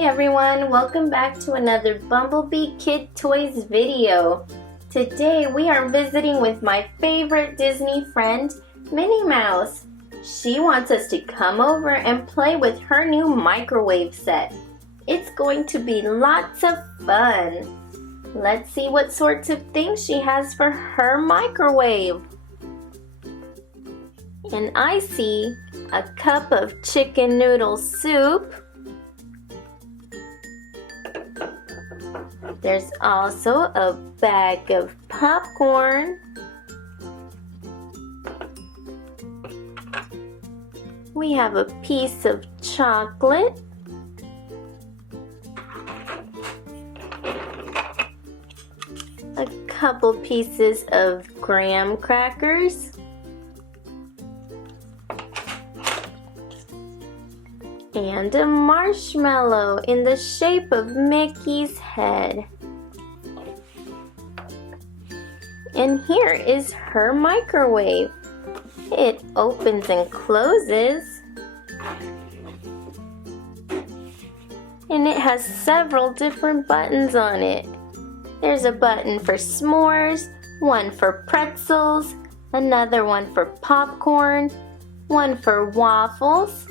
Hey everyone, welcome back to another Bumblebee Kid Toys video. Today we are visiting with my favorite Disney friend, Minnie Mouse. She wants us to come over and play with her new microwave set. It's going to be lots of fun. Let's see what sorts of things she has for her microwave. And I see a cup of chicken noodle soup. There's also a bag of popcorn. We have a piece of chocolate. A couple pieces of graham crackers. And a marshmallow in the shape of Mickey's head. And here is her microwave. It opens and closes. And it has several different buttons on it. There's a button for s'mores, one for pretzels, another one for popcorn, one for waffles,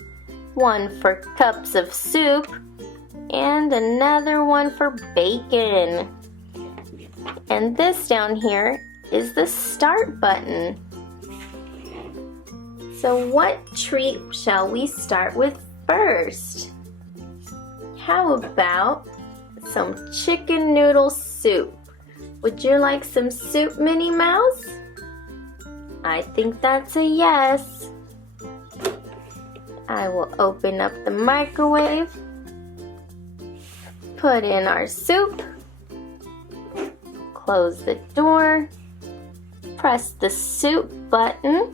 one for cups of soup, and another one for bacon. And this down here is the start button. So what treat shall we start with first? How about some chicken noodle soup? Would you like some soup, Minnie Mouse? I think that's a yes. I will open up the microwave, put in our soup, close the door, press the soup button,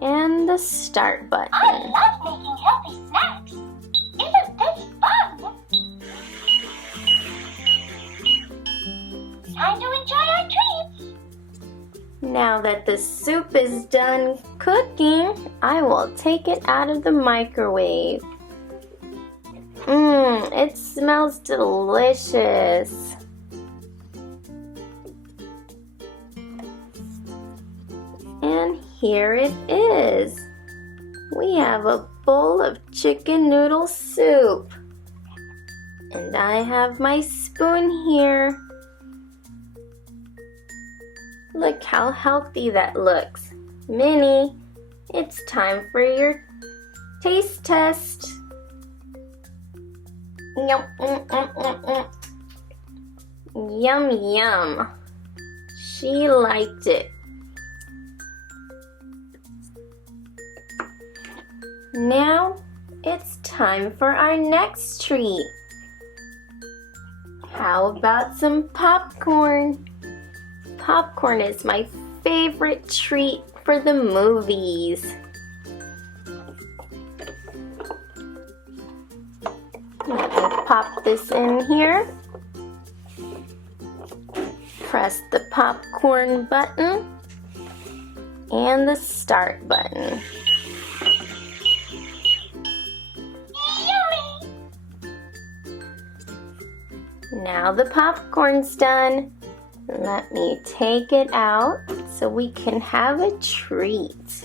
and the start button. I love making healthy snacks. Isn't this fun? Time to enjoy our treats. Now that the soup is done cooking, I will take it out of the microwave. It smells delicious. And here it is. We have a bowl of chicken noodle soup. And I have my spoon here. Look how healthy that looks. Minnie, it's time for your taste test. Yum, yum, yum. She liked it. Now it's time for our next treat. How about some popcorn? Popcorn is my favorite treat for the movies. Let me pop this in here. Press the popcorn button and the start button. Yummy! Now the popcorn's done. Let me take it out so we can have a treat.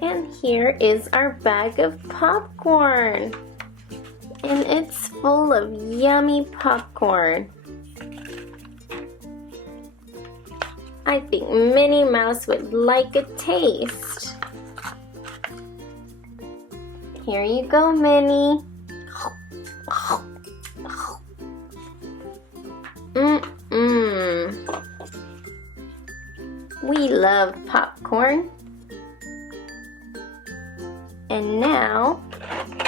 And here is our bag of popcorn. And it's full of yummy popcorn. I think Minnie Mouse would like a taste. Here you go, Minnie. We love popcorn. And now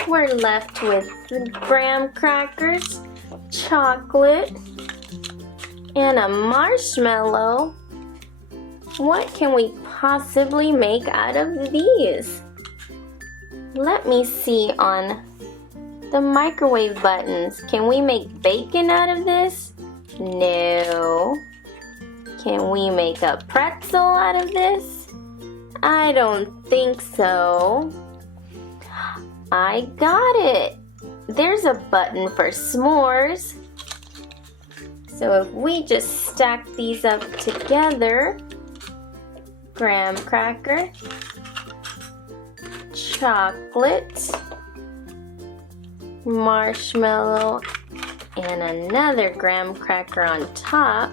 we're left with graham crackers, chocolate, and a marshmallow. What can we possibly make out of these? Let me see on the microwave buttons. Can we make bacon out of this? No. Can we make a pretzel out of this? I don't think so. I got it. There's a button for s'mores. So if we just stack these up together, graham cracker, chocolate, marshmallow, and another graham cracker on top,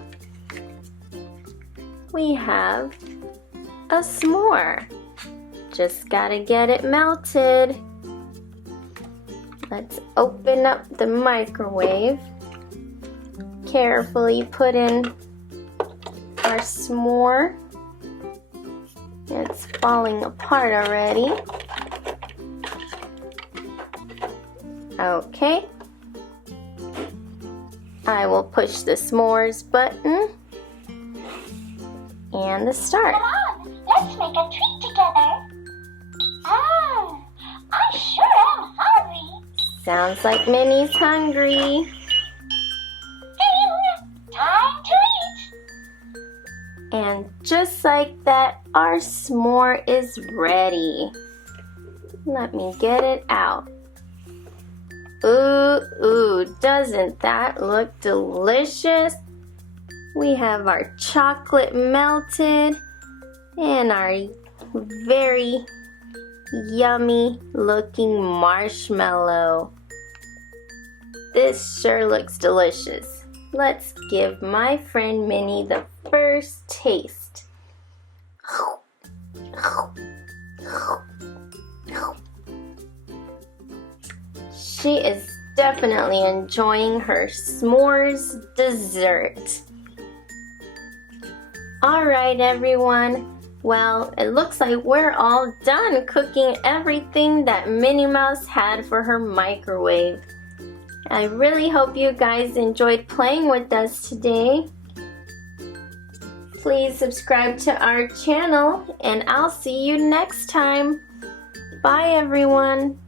we have a s'more. Just gotta get it melted. Let's open up the microwave. Carefully put in our s'more. It's falling apart already. Okay. I will push the s'mores button and the start. Come on, let's make a treat together. I sure am hungry. Sounds like Minnie's hungry. Ding! Time to eat. And just like that, our s'more is ready. Let me get it out. Ooh, doesn't that look delicious? We have our chocolate melted and our very yummy looking marshmallow. This sure looks delicious. Let's give my friend Minnie the first taste. She is definitely enjoying her s'mores dessert. Alright everyone, well, it looks like we're all done cooking everything that Minnie Mouse had for her microwave. I really hope you guys enjoyed playing with us today. Please subscribe to our channel and I'll see you next time. Bye everyone.